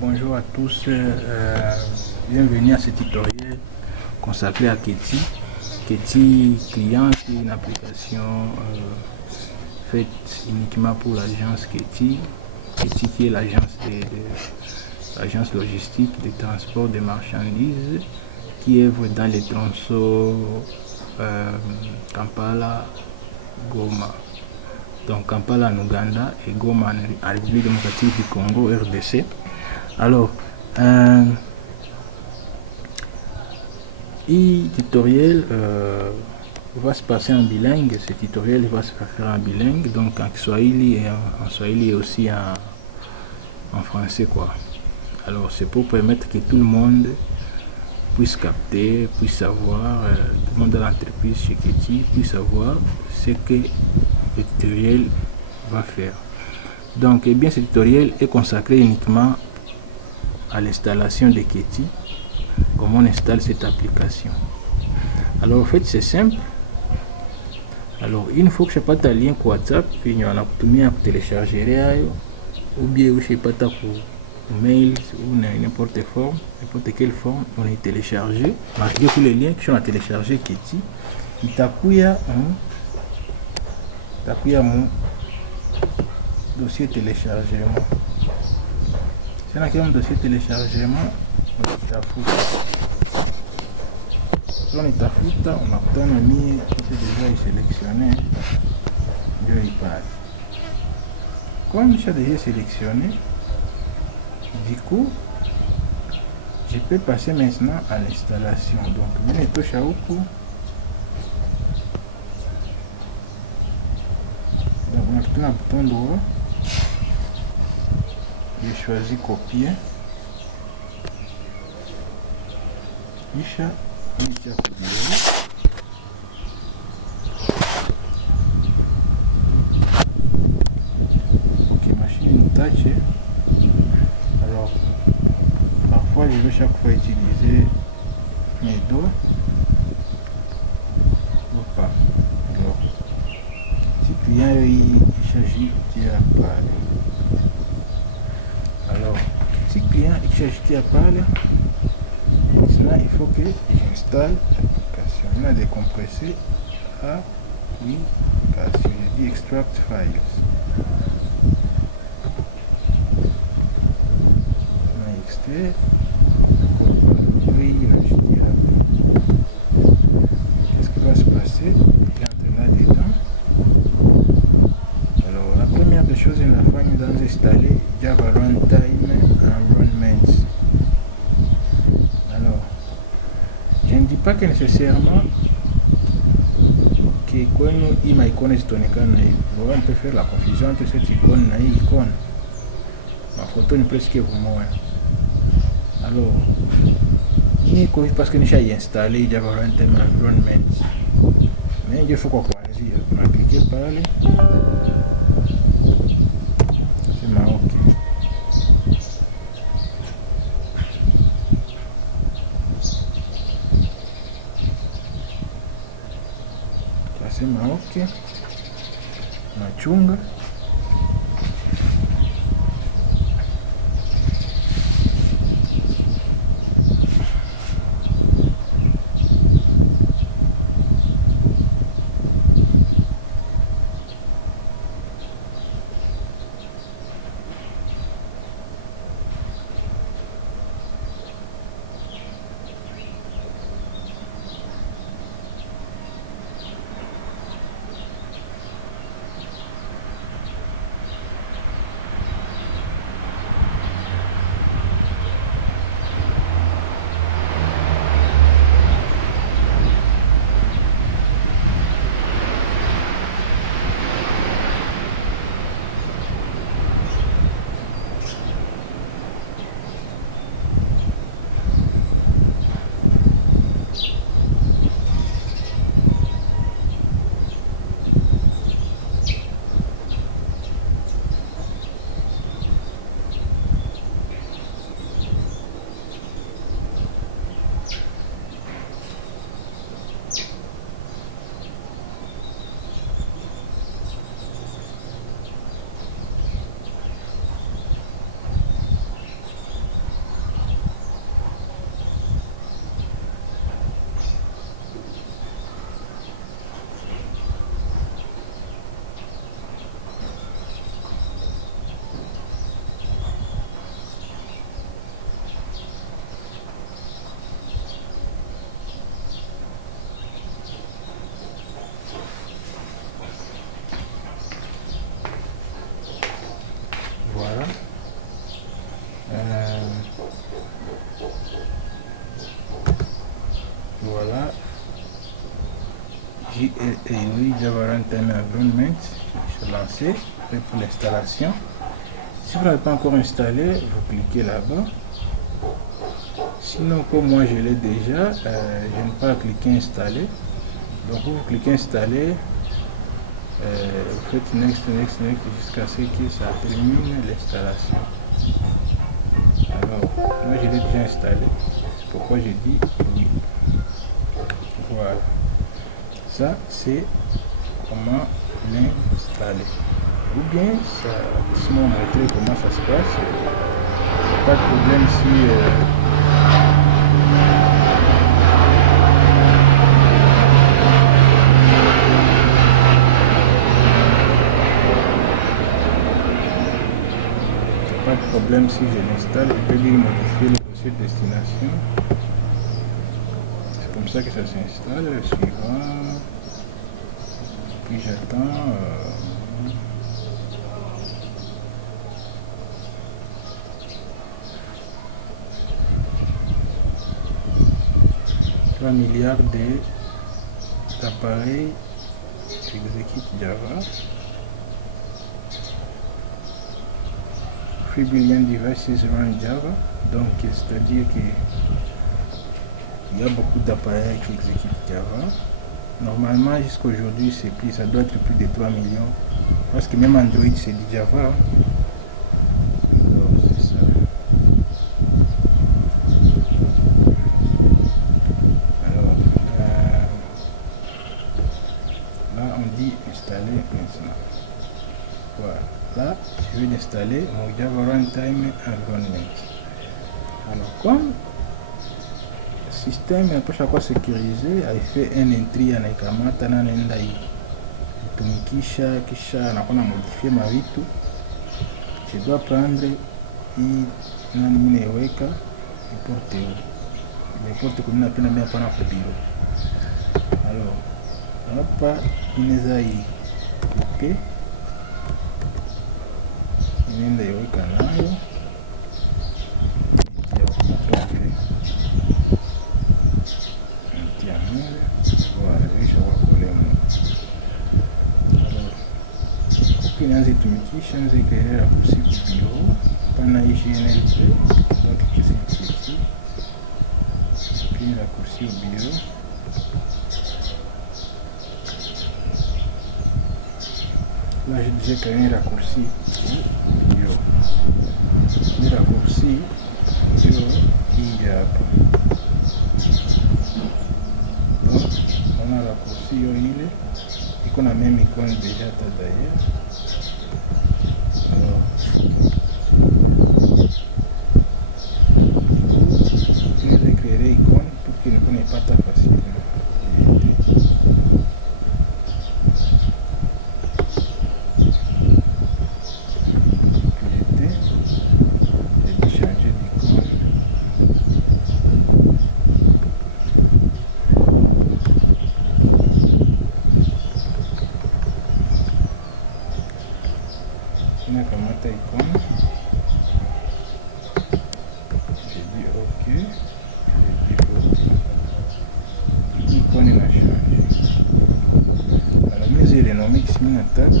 Bonjour à tous. Bienvenue à ce tutoriel consacré à Keti. Keti Client, c'est une application faite uniquement pour l'agence Keti. Keti qui est l'agence logistique de transport de marchandises qui œuvre dans les tronçons Kampala, Goma. Donc Kampala en Ouganda et Goma en République démocratique du Congo, RDC. Alors, ce tutoriel va se passer en bilingue. Ce tutoriel va se faire en bilingue, donc en Swahili et aussi en français, quoi. Alors, c'est pour permettre que tout le monde puisse capter, puisse savoir, tout le monde de l'entreprise chez Keti puisse savoir ce que le tutoriel va faire. Donc, eh bien, ce tutoriel est consacré uniquement à l'installation de Keti, comment on installe cette application. Alors, en fait, c'est simple. Alors, une fois que je n'ai pas ta lien WhatsApp, puis on a télécharger, ou bien je sais pas ta mail ou n'importe quelle forme, on est téléchargé. Malgré tous les liens que on a téléchargé Keti, il t'accueille mon dossier téléchargement. Si on a un dossier téléchargement, on est à foutre. Si on est à foutre, on a mis, c'est déjà sélectionné. Je y passe. Comme j'ai déjà sélectionné, du coup, je peux passer maintenant à l'installation. Donc, je touche à Oku. Donc, on a un bouton droit. Je choisis copier. Isha, ok, machine touch. Alors, parfois je vais chaque fois utiliser mes doigts ou pas. Alors, petit client il s'agit de parler. Alors, petit client il s'agit de parler. Maintenant, il faut que j'installe l'application. On a décompressé application. Je dis extract files. On a extrait. Oui, qu'est-ce qui va se passer? J'entre là-dedans. Alors, la première des choses, il a fallu d'installer Java Runtime Environments. Alors, je ne dis pas que nécessairement que quand il m'a icône on peut faire la confusion entre cette icône et icône. Ma photo n'est presque pour moi. Alors, parce que j'ai installé Java Runtime Environment. Mais il faut qu'on choisisse. On a cliqué par là. C'est marrant. C'est Maroc, Machunga. Et oui, Java Runtime Environment, je suis lancé, prêt pour l'installation. Si vous n'avez pas encore installé, vous cliquez là-bas. Sinon, comme moi je l'ai déjà, je n'ai pas cliqué installer. Donc vous cliquez installer, vous faites next jusqu'à ce que ça termine l'installation. Alors, moi je l'ai déjà installé, c'est pourquoi je dis oui. Voilà, ça c'est comment l'installer. Ou bien, ça va me montrer comment ça se passe. Pas de problème si... pas de problème si je l'installe, je peux lui modifier le dossier de destination. C'est comme ça que ça s'installe. Le suivant, puis j'attends. 3 milliards d'appareils exécutent Java. 3 billion devices run Java. Donc, c'est-à-dire qu'il y a beaucoup d'appareils qui exécutent Java. Normalement, jusqu'à aujourd'hui, ça doit être plus de 3 millions. Parce que même Android, c'est du Java. Alors, c'est ça. Alors, là, on dit installer maintenant. Voilà. Là, je vais l'installer mon Java Runtime Environment. Alors, comme système après chaque fois sécurisé, il fait un entry anakamata na nenda itumikisha kisha anakuwa na modifie mavitu. Je dois prendre hii nani ninaiweka importe importe kwa napenda mimi hapana kwa biro. Alors hapa inaweza hii okay, nenda iweka nayo naanza itumikisha, naanza ikaelea kusiku bio pana HNLP donc qu'est-ce que c'est ici puis la kursi au bio là j'ai déjà créé un raccourci bio, le raccourci bio il y a donc on a raccourci il est qu'on a même icône déjà d'ailleurs. Pas facilement. Changer d'icône. On a commenté icône. J'ai dit OK. L'icône a changé. Alors, mais il est nommé ici une attaque.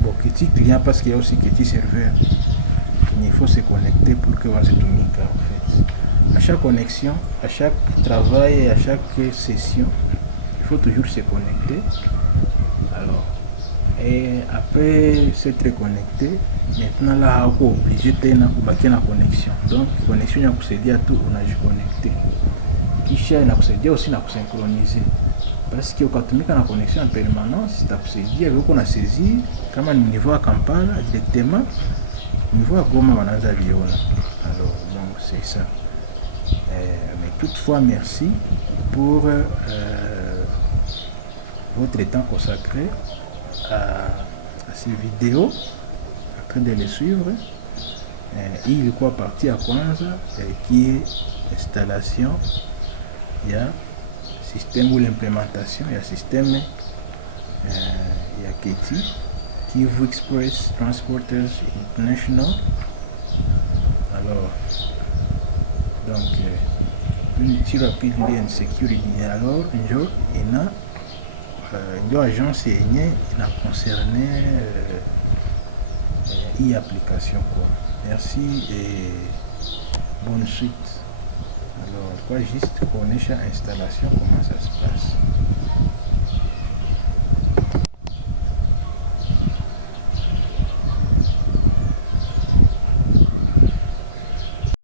Bon, Kitty client parce qu'il y a aussi Kitty serveur. Il faut se connecter pour que on se tournique en fait. À chaque connexion, à chaque travail et à chaque session, il faut toujours se connecter. Alors, et après s'être connecté, maintenant là, on est obligé de la connexion. Donc, connexion, il y a que c'est à tout, on a connecté. Kisha, il y a que c'est aussi à synchroniser. Parce que quand on a la connexion en permanence, c'est à dire qu'on a saisi, comme au niveau à Kampala, directement, au niveau à Goma, on a Zaviona. Alors, donc, c'est ça. Mais toutefois, merci pour votre temps consacré à ces vidéos, en train de les suivre. Il y a quoi partie à Kwanza qui est l'installation, il y a système ou l'implémentation, il y a système, il y a Kitty, Kivu Express Transporters International. Alors, donc une rapide and security. Alors une agence a concerné e-application quoi. Merci et bonne suite. Alors quoi juste connaître l'installation, comment ça se passe.